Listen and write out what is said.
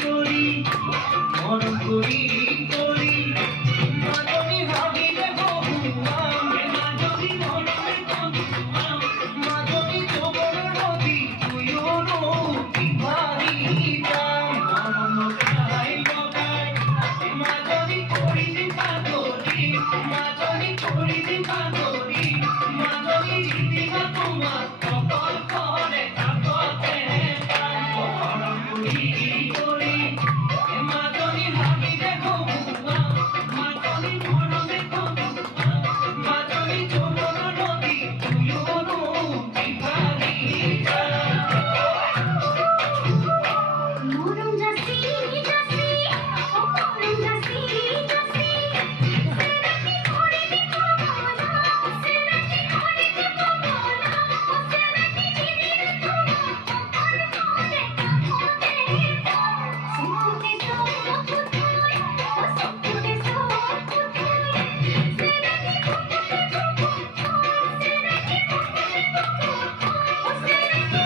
করি মরম করি করি মাধবী ভাবি দেখো মাধবী মরমে মাধবী চোখর নদী তুইও নদী ভারি দাম মরম লতায় লতায় মাধবী করিতে পাগলি মাধবী করিতে পাগলি মাধবী জিতিবা তোমার কপাল করে কাপতে মরম করি করি মাধবী ভাবি দেখো মাধবী মরমে মাধবী চোখর নদী তুইও নদী ভারি দাম মরম জাসি জাসি ও মরম জাসি জাসি সেরাকি করে দিবো বলা সেরাকি করে দিবো বলা ও সেরাকি জিবি তোমার কপাল করে কাপতে সুকুতে সুকুতে ও সুকুতে সুকুতে সেরাকি কুকুতে কুকুতে সেরাকি কুকুতে কুকুতে ও সেরাকি